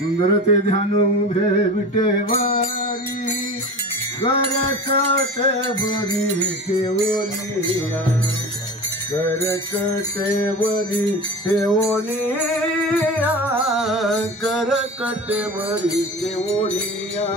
सुंदरते ध्यान उभे विटेवारी करकटे बरी ठेवनिया करकटे बरी ठेवनिया करकटे बरी ठेवनिया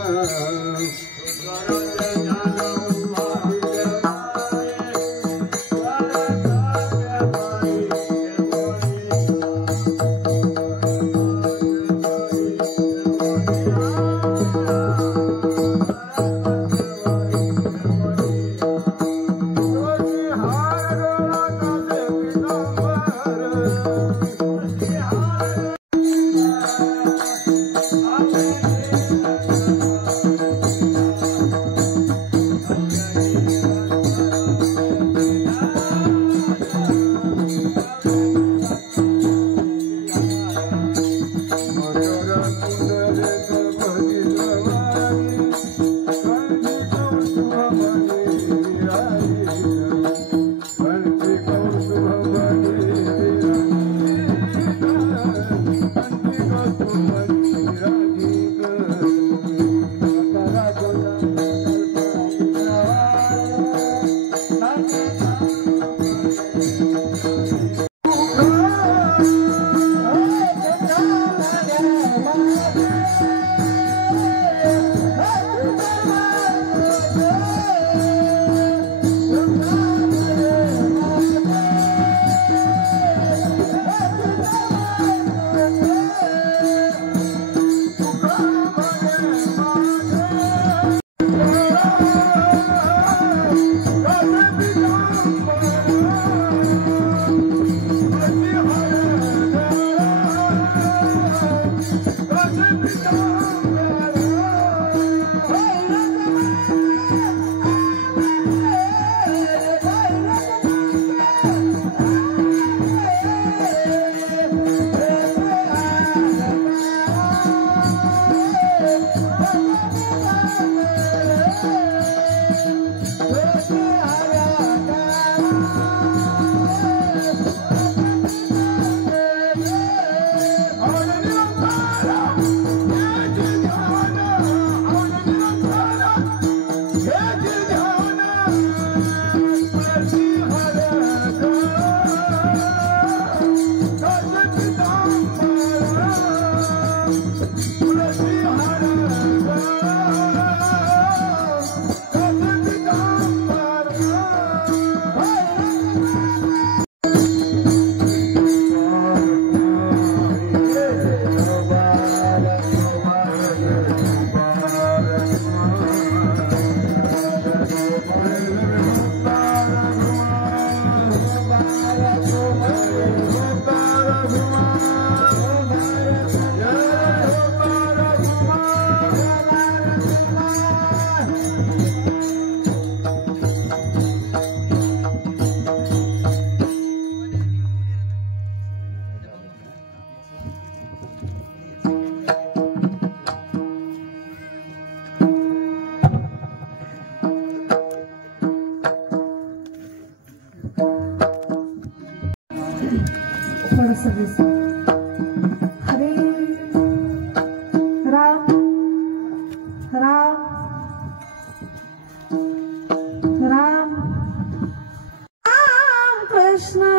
हरे राम राम राम राम कृष्ण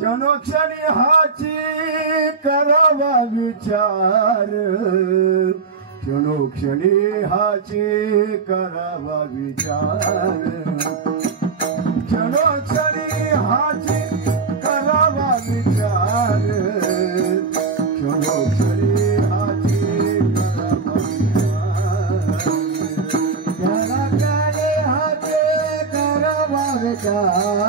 क्षणोक्षणी हाची करावा विचार क्षणोक्षणी हाची करावा विचार क्षणोक्षणी हाची करावा विचार क्षणोक्षणी हाची करावा विचार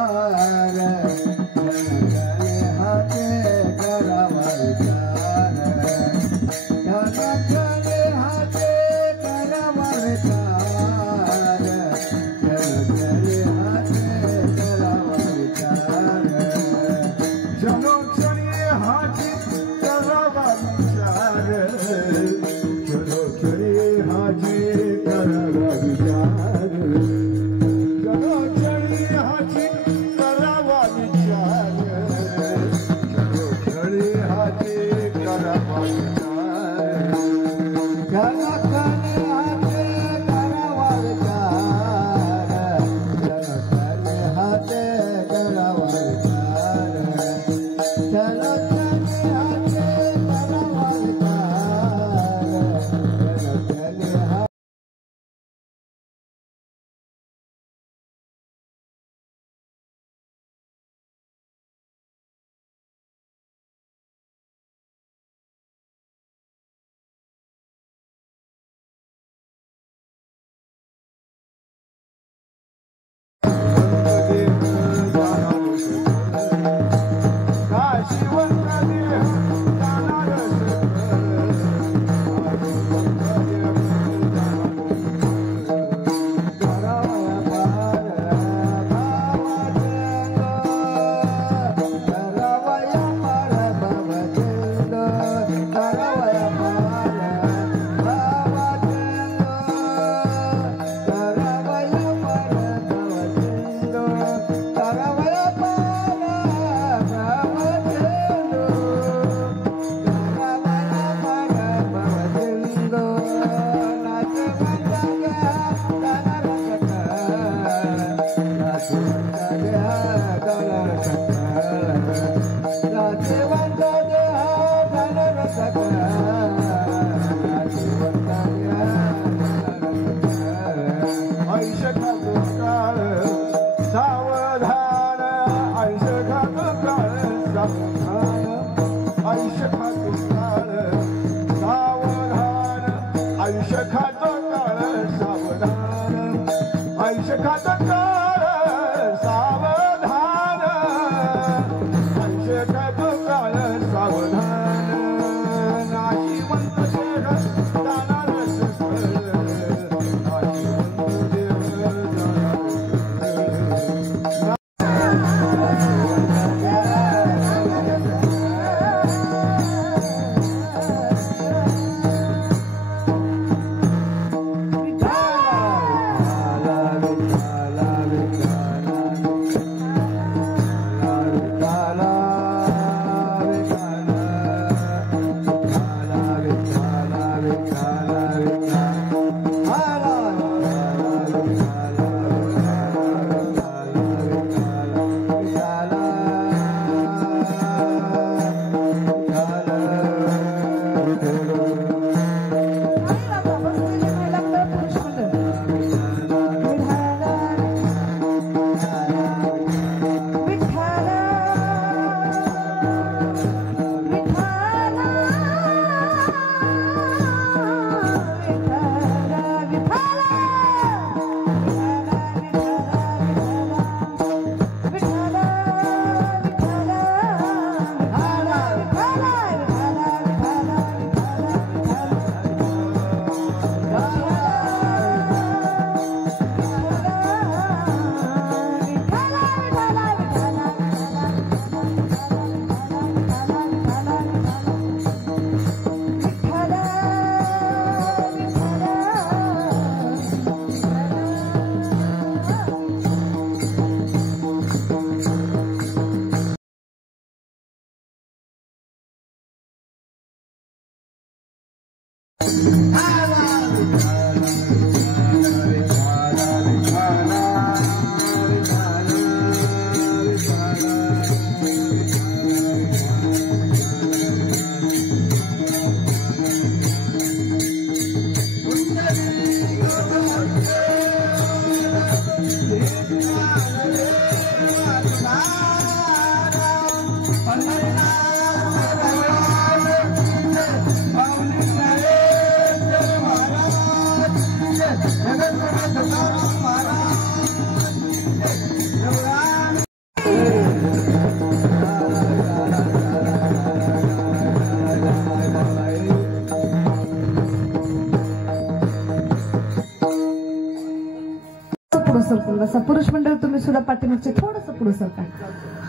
पुरुष मंडळ तुम्ही सुद्धा पाठीमागचे थोडस पुढे सरका.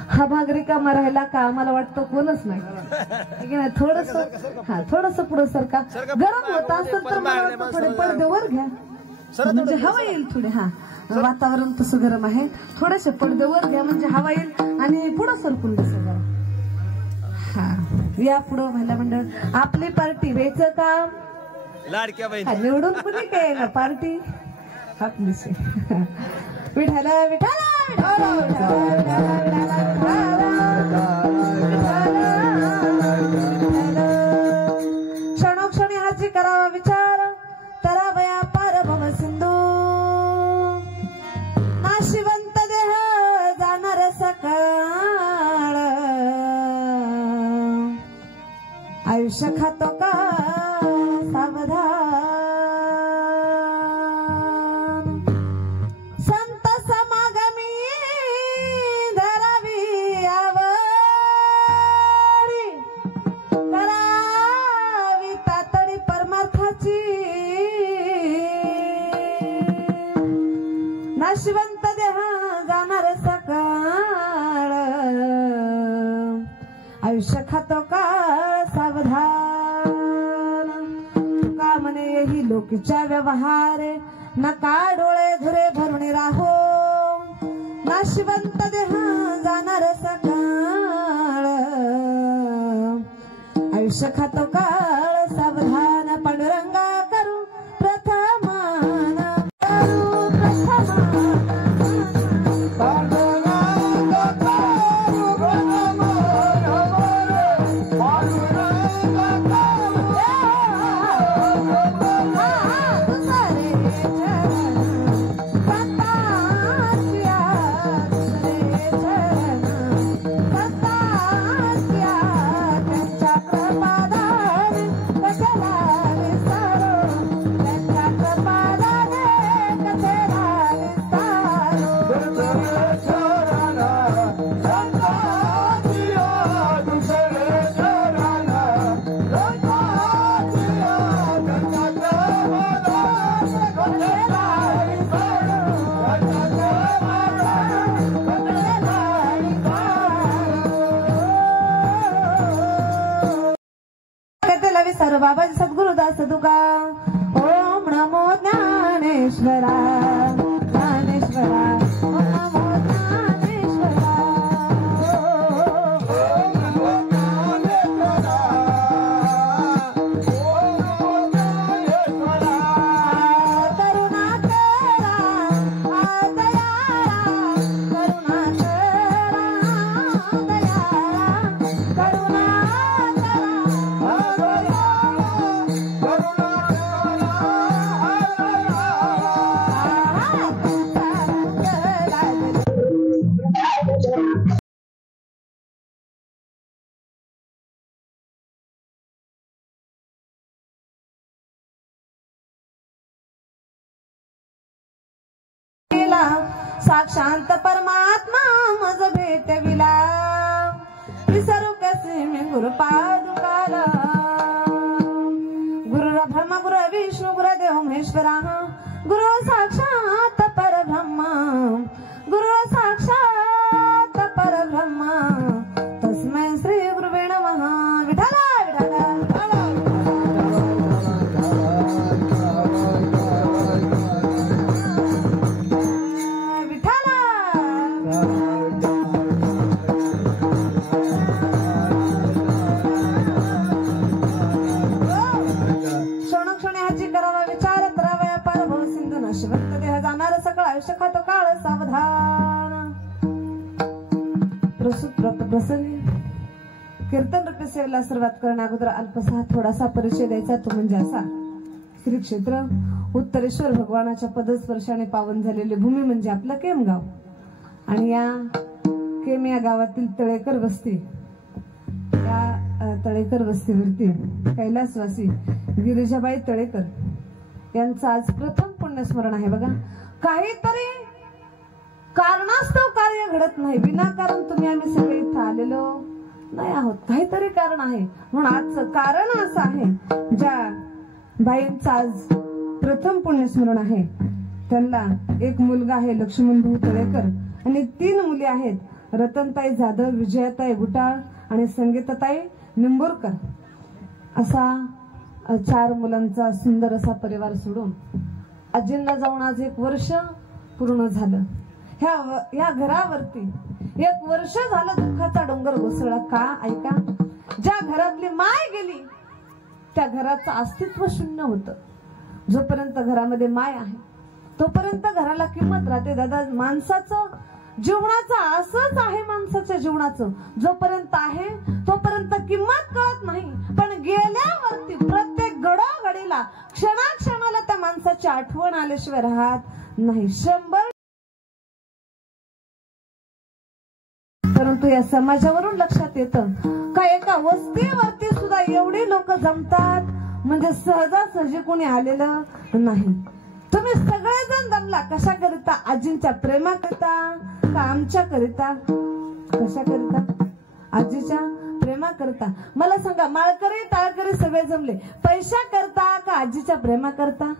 हा भाग रिकामा राहिला का आम्हाला वाटतं कोणच नाही. थोडस हा थोडस पुढे सरका. गरम होत असेल तर मला वाटतं थोडे पडदे वर घ्या म्हणजे हवा येईल थोडे. हा वातावरण तसं गरम आहे. थोडेसे पडदे वर घ्या म्हणजे हवा येईल आणि पुढं सरकून बसा जरा. हा या पुढं महिला मंडळ. आपली पार्टी वेच का लाडक्या बहिणी निवडून कुणी काय ना पार्टी आपलीच आहे. विठाला विठाला क्षणोक्षणी हाची करावा विचार तरावया पार भव सिंधू. नाशिवंत देह जाणार सकाळ आयुष्य खातो का सावधान. नाशिवंत देह जाणार सकाळ आयुष्य खातो काळ सावधान. का म्हणे ही लोकीच्या व्यवहारे नका डोळे धुरे भरून राहो. नाशिवंत देह जाणार सकाळ आयुष्य खातो काळ सावधान. पांडुरंगा करू प्रथमान करू प्रथमान. बाबाजी सद्गुरुदास तुका. ओम नमो ज्ञानेश्वरा ज्ञानेश्वरा. ओम नमो ज्ञानेश्वरा. ओम नमो ज्ञानेश्वरा. ओम ज्ञानेश्वरा. करुणा करा दयाळा करुणा करा दयाळा करुणा साक्षांत परमात्मा मज भेटविला. विसरू कसे मी गुरुपादुकाला. गुरु ब्रह्मा गुरु विष्णू गुरु देव महेश्वरा. गुरु साक्षात परब्रह्मा. गुरु साक्षात परब्रह्मा. तस्मै श्री गुरुवे नमः. विठ्ठला विठ्ठला आयुष्य खातो काळ सावधान. प्रसंगी कीर्तन रूपी सेवेला सुरुवात करण्या अगोदर अल्पसा थोडासा परिचय द्यायचा तो म्हणजे असा. श्री क्षेत्र उत्तरेश्वर भगवानाच्या पदस्पर्शाने पावन झालेली भूमी म्हणजे आपलं केमगाव. आणि या केम या गावातील तळेकर वस्ती. या तळेकर वस्तीवरती कैलासवासी गिरिजाबाई तळेकर यांचा आज प्रथम पुण्यस्मरण आहे बघा. काहीतरी कारणास्तव कार्य घडत नाही. विनाकारण तुम्ही आम्ही सगळे इथं आलेलो नाही आहोत. काहीतरी कारण आहे. म्हणून आजचं कारण असं आहे, ज्या बाईंचं आज प्रथम पुण्यस्मरण आहे त्यांना एक मुलगा आहे लक्ष्मण भाऊ तळेकर आणि 3 मुली आहेत, रतनताई जाधव, विजयाताई गुटाळ आणि संगीताताई निंबूरकर. असा 4 मुलांचा सुंदर असा परिवार सोडून आजींना जाऊन आज 1 वर्ष पूर्ण झालं. ह्या घरावरती 1 वर्ष झालं दुःखाचा डोंगर कोसळला. का? ऐका, ज्या घरातली माय गेली त्या घराचं अस्तित्व शून्य होतं. जोपर्यंत घरामध्ये माय आहे तोपर्यंत घराला किंमत राहते. दादा, माणसाचं जीवनाचं असंच आहे. माणसाच्या जीवनाचं जोपर्यंत आहे तोपर्यंत किंमत कळत नाही, पण गेल्यावरती प्रत्येक घडोघडीला क्षणाक्षणाला त्या माणसाची आठवण आल्याशिवाय राहत नाही. 100 परंतु या समाजावरून लक्षात येतं का एका वस्तीवरती सुद्धा एवढी लोक जमतात म्हणजे सहजासहजी कोणी आलेलं नाही. तुम्ही सगळेजण जमला कशाकरिता? आजींच्या प्रेमाकरिता का आमच्याकरिता? कशाकरिता? आजीच्या प्रेमाकरिता. मला सांगा, माळकरी टाळकरी सगळे जमले पैशाकरिता का आजीच्या प्रेमाकरिता?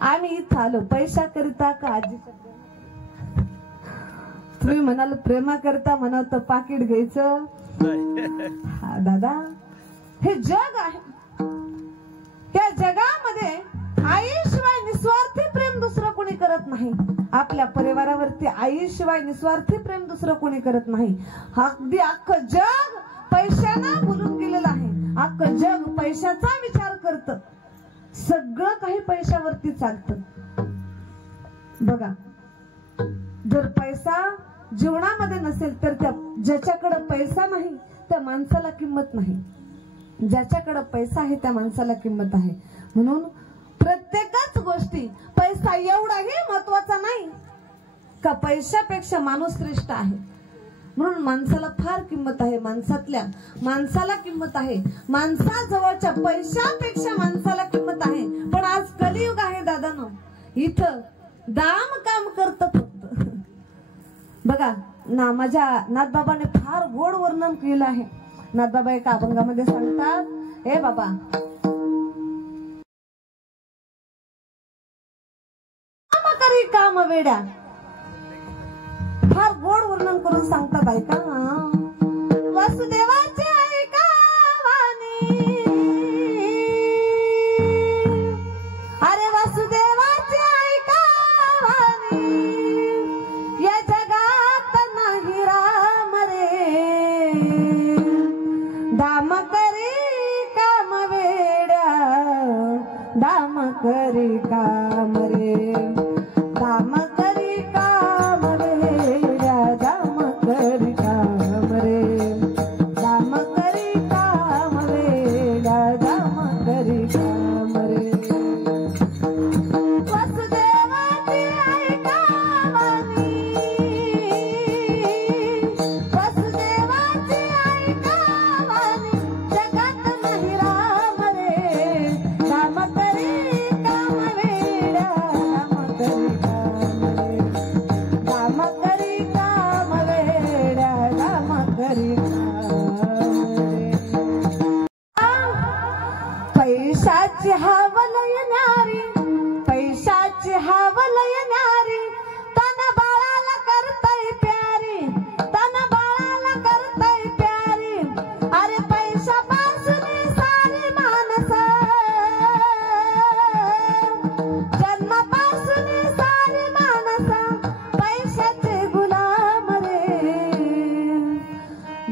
आम्ही इथं आलो पैशाकरिता का आजीच्या? तुम्ही म्हणाल प्रेमाकरिता म्हणाल तर पाकिट घ्यायचं. हा दादा, हे जग आहे. त्या जगामध्ये आईशिवाय निस्वार्थी प्रेम दुसरं कोणी करत नाही. आपल्या परिवारावरती आईशिवाय निस्वार्थी प्रेम दुसरं कोणी करत नाही. अगदी अख्खं जग पैशानं भुलून गेलेलं आहे. अख्खं जग पैशाचा विचार करतं. सगळं काही पैशावरती चालतं. बघा, जर पैसा जीवनामध्ये नसेल तर त्या ज्याच्याकडे पैसा नाही त्या माणसाला किंमत नाही. ज्याच्याकडे पैसा आहे त्या माणसाला किंमत आहे. म्हणून प्रत्येकच गोष्टी पैसा एवढाही महत्वाचा नाही का पैशापेक्षा माणूस श्रेष्ठ आहे. म्हणून माणसाला फार किंमत आहे. माणसाला किंमत आहे. माणसाजवळच्या पैशापेक्षा माणसाला किंमत आहे. पण आज कलियुग आहे दादानो. इथं दाम काम करत फक्त. बघा ना, माझ्या नाथबाबाने फार गोड वर्णन केलं आहे. नाथबाबा एका अभंगामध्ये सांगतात, हे बाबा, काम करी काम वेड्या. फार गोड वर्णन करून सांगतात. ऐका, वसुदेवाचे ऐका वाणी, अरे वसुदेवाचे ऐका वाणी, या जगात नाही राम रे, दाम करी काम वेड्या, दाम करी काम रे, दाम करी काम वेड्या, दाम करी काम रे, दाम करी काम वेड्या, दाम करी काम रे. वसुदेवाची ऐका वाणी, वसुदेवाची ऐका वाणी, जगात नाही राम रे, दाम करी काम वेड्या, दाम करी काम रे, दाम करी काम वेड्या, दाम करी काम रे. पैशाची हवल येणारी, पैशाची हवल येणारी, तन बाळाला करताय प्यारी, तन बाळाला करताय प्यारी. अरे पैशापासून सारी माणसं, जन्मापासून सारी माणसं पैशाचे गुलाम रे,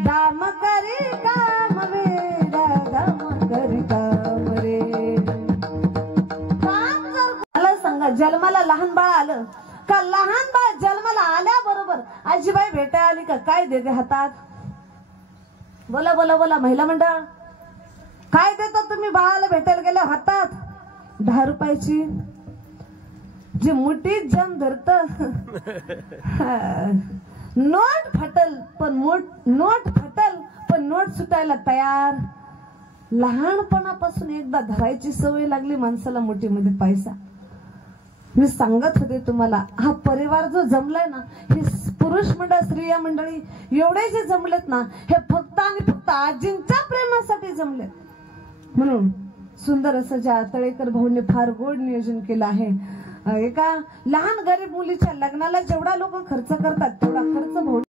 दाम करी काम वेड्या, दाम करी काम रे. काम जर मला सांगा, जन्माला लहान बाळ आलं का, लहान बाळ जन्माला आल्याबरोबर आजीबाई भेटायला आली का काय देते हातात? बोला बोला बोला महिला मंडळ, काय देता तुम्ही बाळाला भेटायला गेल्या हातात? 10 रुपयाची जी मुठीत जम धरत. नोट फटल पण नोट सुटायला तयार. लहानपणापासून एकदा धरायची सवय लागली माणसाला मुठीमध्ये पैसा. मी सांगत होते तुम्हाला, हा परिवार जो जमलाय ना, हे पुरुष मंडळ स्त्रिया मंडळी एवढे जे जमलेत ना, हे फक्त आणि फक्त आजींच्या प्रेमासाठी जमलेत. म्हणून सुंदर असं ज्या तळेकर भाऊंनी फार गोड नियोजन केलं आहे. एका लहान गरीब मुलीच्या लग्नाला जेवढा लोक खर्च करतात तेवढा खर्च भाऊ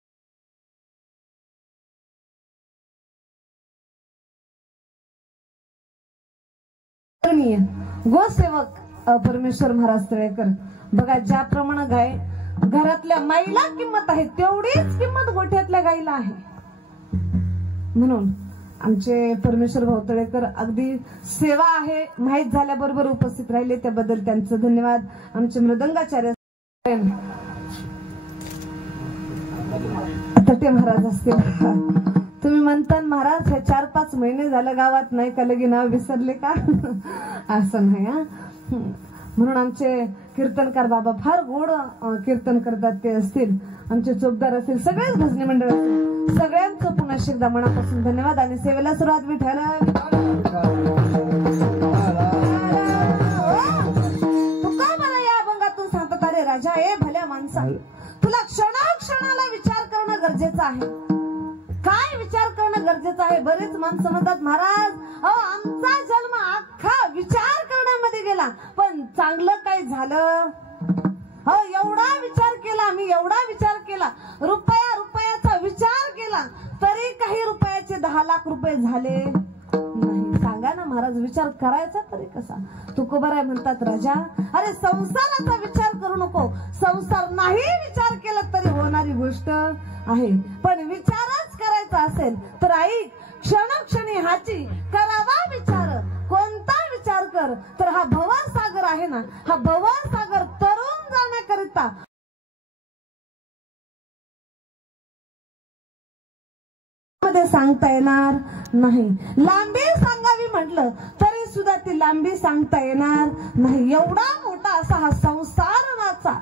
गोसेवक परमेश्वर महाराज तळेकर. बघा ज्याप्रमाणे गाय घरातल्या माईला किंमत आहे तेवढीच किंमत गोठ्यातल्या गाईला आहे. म्हणून आमचे परमेश्वर भाऊ तळेकर अगदी सेवा आहे माहीत झाल्याबरोबर उपस्थित राहिले, त्याबद्दल त्यांचं धन्यवाद. आमचे मृदंगाचार्य तटे महाराज असतील. तुम्ही म्हणता महाराज हे 4-5 महिने झालं गावात नाही का, लगे नाव विसरले का? असं नाही हा. म्हणून आमचे कीर्तनकार बाबा फार गोड कीर्तन करतात, ते असतील. आमचे चोपदार असतील, सगळेच भजनी मंडळ असतील, सगळ्यांचं पुन्हा एकदा मनापासून धन्यवाद. आणि सेवेला सुरुवात विठ्ठल. तुका मला या अभंगातून सांगतात, अरे राजा ए भल्या माणसा, तुला क्षणाक्षणाला विचार करणं गरजेचं आहे. काय विचार करणं गरजेचं आहे? बरेच माणसं म्हणतात महाराज आमचा जन्म अख्खा विचार करण्यामध्ये गेला, पण चांगलं काय झालं? एवढा विचार केला मी, एवढा विचार केला, रुपयाचा विचार केला, तरी काही रुपयाचे 10 लाख रुपये झाले नाही. सांगा ना महाराज, विचार करायचा तरी कसा? तुकोबाराय म्हणतात, राजा अरे संसाराचा विचार करू नको. संसार नाही विचार केला तरी होणारी गोष्ट आहे, पण विचारच करायचा असेल तर ऐक, क्षणोक्षणी हाची करावा विचार. कोणता विचार कर? तर हा भवसागर आहे ना, हा भवसागर तरुण जाण्याकरिता मध्ये सांगता येणार नाही. लांबी सांगावी म्हटलं तरी सुद्धा ती लांबी सांगता येणार नाही. एवढा मोठा असा हा संसारनाचा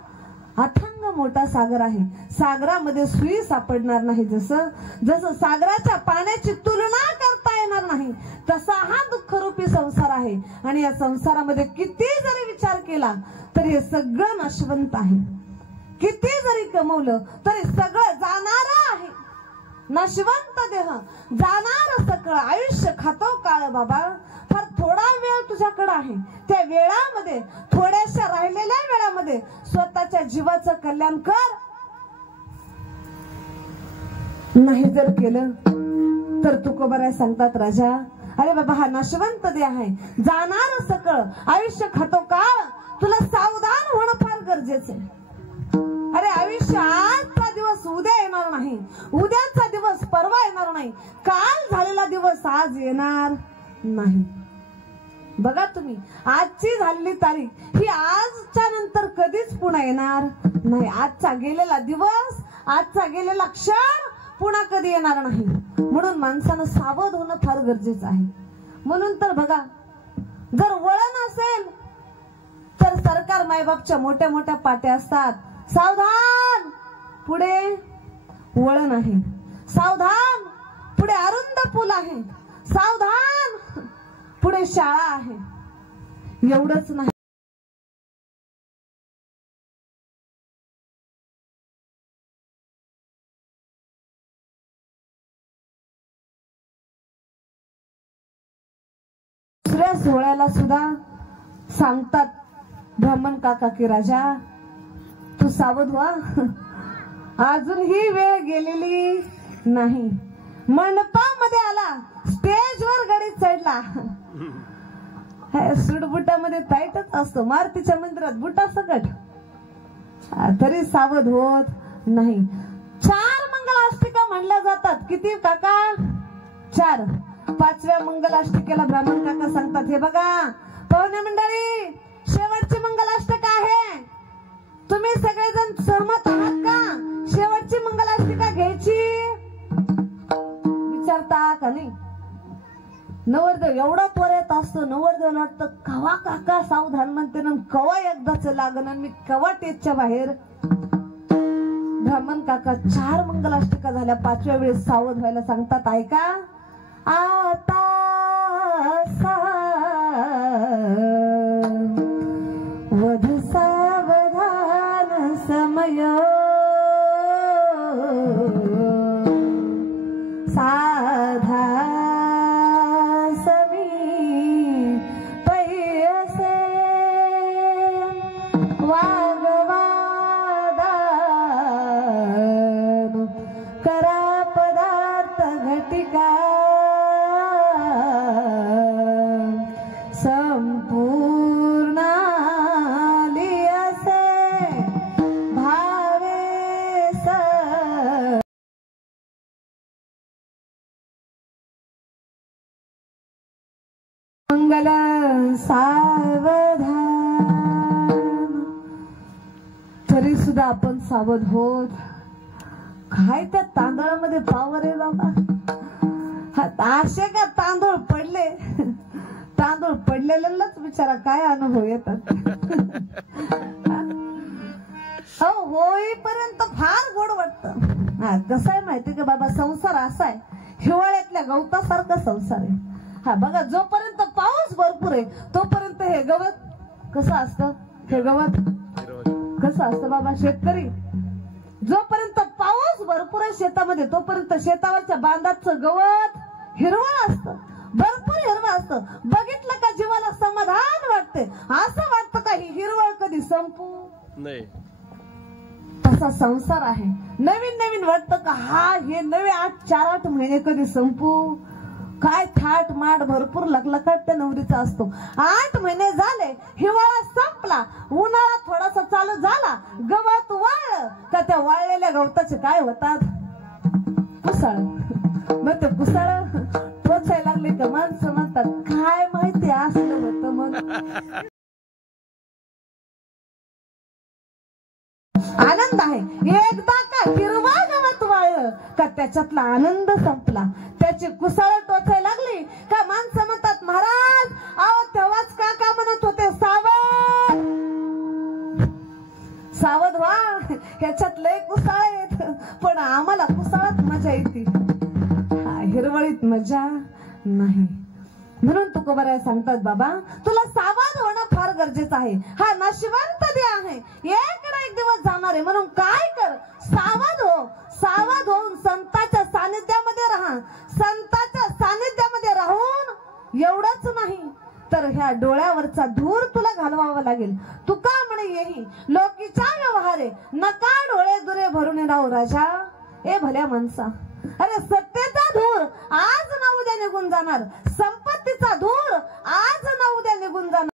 अथांग मोठा सागर आहे. सागरामध्ये सुई सापडणार नाही. जसं सागराच्या पाण्याची तुलना करता येणार नाही, तसा हा दुःखरूपी संसार आहे. आणि या संसारामध्ये किती जरी विचार केला तरी हे सगळं नाशवंत आहे. किती जरी कमवलं तरी सगळं जाणार आहे. नाशवंत देह जाणार सकळ, आयुष्य खातो काळ. बाबा फार थोडा वेळ तुझ्याकडे आहे, त्या वेळामध्ये थोड्याशा राहिलेल्या वेळामध्ये स्वतःच्या जीवाचं कल्याण कर. नाही जर केलं तर तुकोबाराय सांगतात, राजा अरे बाबा हा नाशवंत देह आहे, जाणार सकळ, आयुष्य खातो काळ. तुला सावधान होणं फार गरजेचं आहे. अरे आयुष्य आजचा दिवस उद्या येणार नाही, उद्याचा दिवस परवा येणार नाही, काल झालेला दिवस आज येणार नाही. बघा तुम्ही, आजची झालेली तारीख ही आजच्या नंतर कधीच पुन्हा येणार नाही. आजचा गेलेला दिवस, आजचा गेलेला क्षण पुन्हा कधी येणार नाही. म्हणून माणसानं सावध होणं फार गरजेचं आहे. म्हणून तर बघा, जर वळण असेल तर सरकार मायबापच्या मोठ्या मोठ्या पाट्या असतात, सावधान पुढे वळण आहे, सावधान पुढे अरुंद पूल आहे, सावधान पुढे शाळा आहे. एवढंच नाही, दुसऱ्या सोहळ्याला सुद्धा सांगतात ब्राह्मण काका की राजा तू सावध व्हा, अजूनही वेळ गेलेली नाही. मंडपामध्ये आला, स्टेजवर गाडी चढला, सुडबुटामध्ये टाईटच असतो, मारुतीच्या मंदिरात बुटा सकट, तरी सावध होत नाही. 4 मंगलाष्टिका म्हणल्या जातात. किती काका? 4. 5व्या मंगलाष्टिकेला ब्राह्मण काका सांगतात, हे बघा पाहुणे मंडळी, शेवटची मंगलाष्टका आहे, तुम्ही सगळेजण सहमत आहात का? शेवटची मंगलाष्टिका घ्यायची? विचारता का नाही? नवरदेव एवढा पोऱ्यात असतो, नवरदेव वाटतं कवा काका सावधान म्हणते ना, कवा एकदाच लागण, मी कवा टेजच्या बाहेर. ब्राह्मण काका 4 मंगलाष्टिका झाल्या, 5व्या वेळेस सावध व्हायला सांगतात. ऐका आता वध सावधान समय साधा समी पैसे वागवादान करा पदार्थ घटिका संपूर्ण मंगल सावधान. तरी सुद्धा आपण सावध होत. काय त्या तांदळामध्ये पावर आहे बाबा. असे का तांदूळ पडले. तांदूळ पडलेल्यालाच बिचारा काय अनुभव येतात. होईपर्यंत फार गोड वाटत. कसं आहे माहितीये का बाबा, संसार असा आहे हिवाळ्यातल्या गवतासारखा संसार आहे. हा बघा, जोपर्यंत पाऊस भरपूर आहे तोपर्यंत हे गवत कसं असतं. हे गवत कसं असतं बाबा. शेतकरी जोपर्यंत पाऊस भरपूर आहे शेतामध्ये तोपर्यंत शेतावरच्या बांधाचं गवत हिरवं असतं, भरपूर हिरवं असतं. बघितलं का जीवाला समाधान वाटते. असं वाटतं का ही हिरवळ कधी संपू नाही. तसा संसार आहे. नवीन नवीन वाटतं का हा हे नवे 4-8 महिने कधी संपू. काय थाट माट भरपूर लखलखाट त्या नवरीचा असतो. 8 महिने झाले, हिवाळा संपला, उन्हाळा थोडासा चालू झाला, गवत वाळलं का त्या वाळलेल्या गवताचे काय होतात कुसाळ. मग ते कुसाळ टोचायला लागले का माणसं म्हणतात काय माहिती असलं होतं. मग आनंद आहे. एकदा का हिरवा गवत वाळलं का त्याच्यातला आनंद संपला. त्याची कुसाळ टोचायला लागली का माणसं म्हणतात महाराज अहो तेव्हाच काका म्हणत होते सावध सावध व्हा. ह्याच्यात लय कुसाळ येत पण आम्हाला कुसाळात मजा येते, हिरवळीत मजा नाही. म्हणून तुकोबाराय सांगतात बाबा तुला सावध होणं फार गरजेचं आहे. हा नाशिवंत दे आहे, एक ना एक दिवस जाणार आहे. म्हणून काय कर, सावध हो. सावध होऊन संतांच्या सानिध्यामध्ये राहा. संतांच्या सानिध्यामध्ये राहून एवढंच नाही तर ह्या डोळ्यावरचा धूर तुला घालवावा लागेल. तुका म्हणे येही लोकीच्या व्यवहारे नका डोळे दुरे भरून राहू राजा. ए भल्या माणसा, अरे सत्तेचा धूर आज ना उद्या निघून जाणार, संपत्तीचा धूर आज ना उद्या निघून जाणार.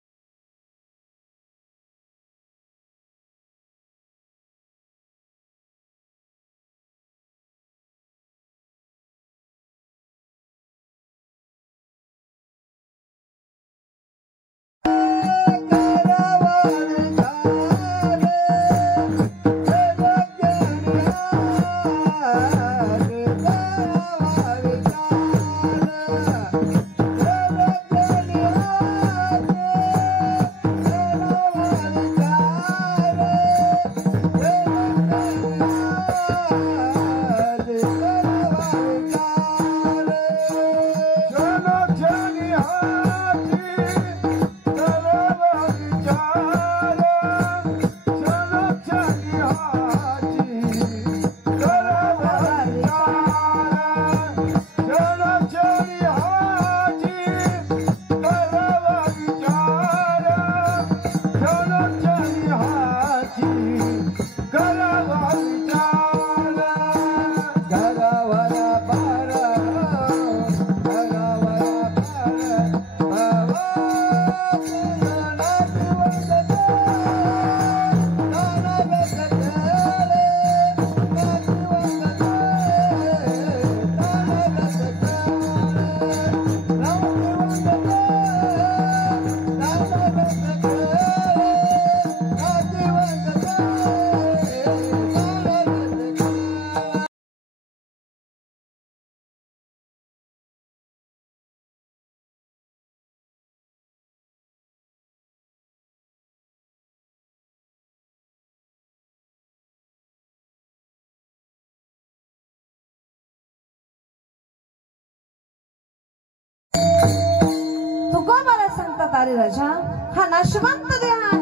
राजा हा नाशवंत देह आहे,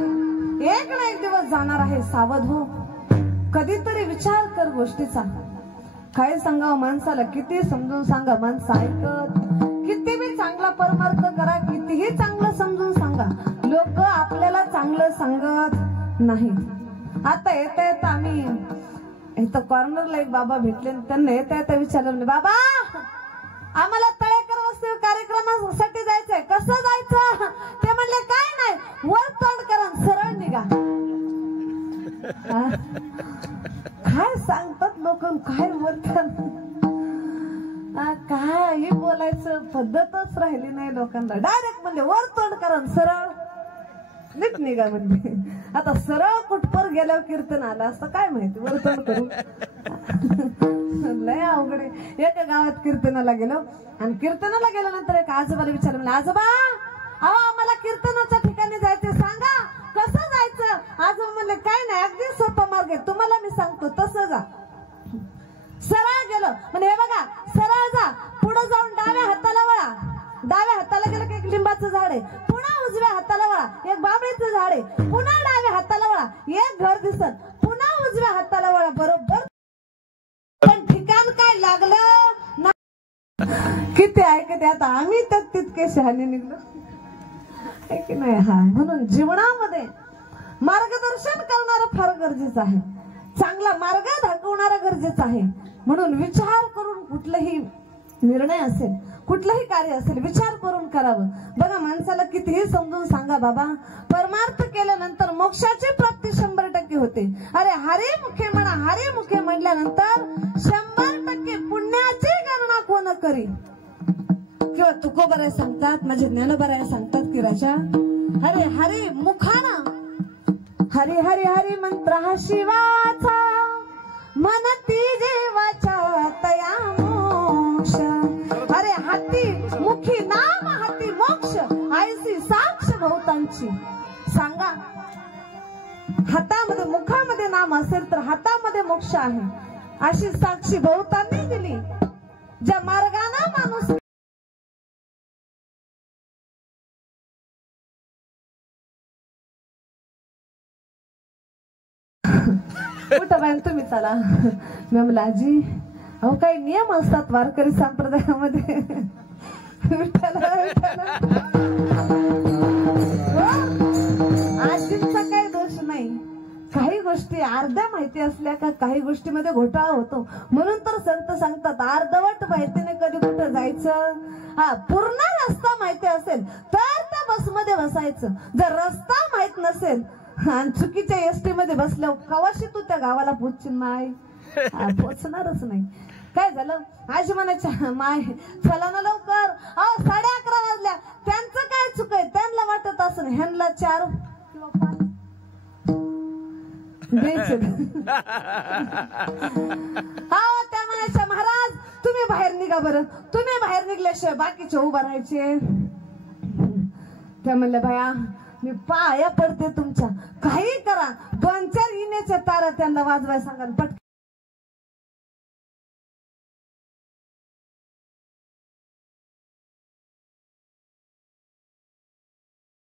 एक ना एक दिवस जाणार आहे. सावध हो. कधीतरी विचार कर गोष्टीचा. काय सांगावं माणसाला, किती समजून सांगा माणसं ऐकत, किती बी चांगला परमार्थ करा, कितीही चांगलं समजून सांगा, लोक आपल्याला चांगलं सांगत नाही. आता येता येता आम्ही इथं कॉर्नरला एक बाबा भेटले, त्यांना येता येता विचारलं, म्हणजे बाबा आम्हाला तळेकर वस्ती कार्यक्रमासाठी जायचंय, कसं जायचं? ते म्हणले काय नाही, वर तोंड करा सरळ निघा. काय सांगतात लोक, काय बोलतात, काही बोलायचं पद्धतच राहिली नाही लोकांना. डायरेक्ट म्हणले वर तोंड करा सरळ नीट निघा म्हणले. आता सरळ कुठपर गेल्यावर कीर्तन आलं असतं काय माहिती, वर तोंड करून लय अवघड. एका गावात कीर्तनाला गेलो आणि कीर्तनाला गेल्यानंतर एक आजोबाला विचारलं, म्हणलं आजोबा अहो आम्हाला कीर्तनाच्या ठिकाणी जायचं, सांगा कसं जायचं? आजोबा म्हणले काय नाही, अगदी सोपा मार्ग आहे, तुम्हाला मी सांगतो तसं जा. सरळ गेलो, म्हणजे हे बघा सरळ जा, पुढे जाऊन डाव्या हाताला वळा, डाव्या हाताला गेलं की एक लिंबाचं झाड आहे, पुन्हा उजव्या हाताला वळा एक बाबळीचं झाड आहे, पुन्हा डाव्या हाताला वळा एक घर दिसत, पुन्हा उजव्या हाताला वळा. बरोबर पण ठिकाण काय लागलं किती ऐकते. आता आम्ही तर तितके शहाणे निघलो आहे की नाही. हा म्हणून जीवनामध्ये मार्गदर्शन करणारं फार गरजेचं आहे, चांगला मार्ग दाखवणारा गरजेचा आहे. म्हणून विचार करून कुठलाही निर्णय असेल, कुठलंही कार्य असेल विचार करून करावं. बघा माणसाला कितीही समजून सांगा बाबा, परमार्थ केल्यानंतर मोक्षाची प्राप्ती 100% होते. अरे हरी मुखे म्हणा, हरी मुखे म्हटल्यानंतर 100% पुण्याची गणना कोण करी. किंवा तुकोबराय सांगतात, माझे ज्ञानोबराय सांगतात की राजा अरे हरी मुखाना हरी हरी हरी मंत्र हा शिवाचा, मनती जीवाच्या तया मोक्ष. अरे हाती मुखी नाम हाती मोक्ष, आयसी साक्ष बहुतांची. सांगा हातामध्ये मुखामध्ये नाम असेल तर हातामध्ये मोक्ष आहे, अशी साक्षी बहुतांनी दिली. ज्या मार्गाने माणूस कुठं बाई तुम्ही चला. मी म्हणलं आजी अहो काही नियम असतात वारकरी संप्रदायामध्ये. आजींचा काही दोष नाही, काही गोष्टी अर्ध्या माहिती असल्या का काही गोष्टीमध्ये घोटाळा होतो. म्हणून तर संत सांगतात अर्धवट माहितीने कधी कुठं जायचं. हा पूर्ण रस्ता माहिती असेल तर त्या बसमध्ये बसायचं. जर रस्ता माहित नसेल आणि चुकीच्या एसटी मध्ये बसल्या कवाशी तू त्या गावाला पोचशील नाही, पोचणारच नाही. काय झालं आजी म्हणायच्या माय चला ना लवकर, अहो 11:30 वाजल्या. त्यांचं काय चुक आहे, त्यांना वाटत असं ह्यांना 4 किंवा 5 द्यायचे. हा त्या म्हणायच्या महाराज तुम्ही बाहेर निघा बरं, तुम्ही बाहेर निघल्याशिवाय बाकीचे उभं राहायचे. त्या म्हणल्या बाया मी पाया पडते तुमच्या, काही करा 2-4 इण्याच्या तारा त्यांना वाजवाय सांगा पटकन.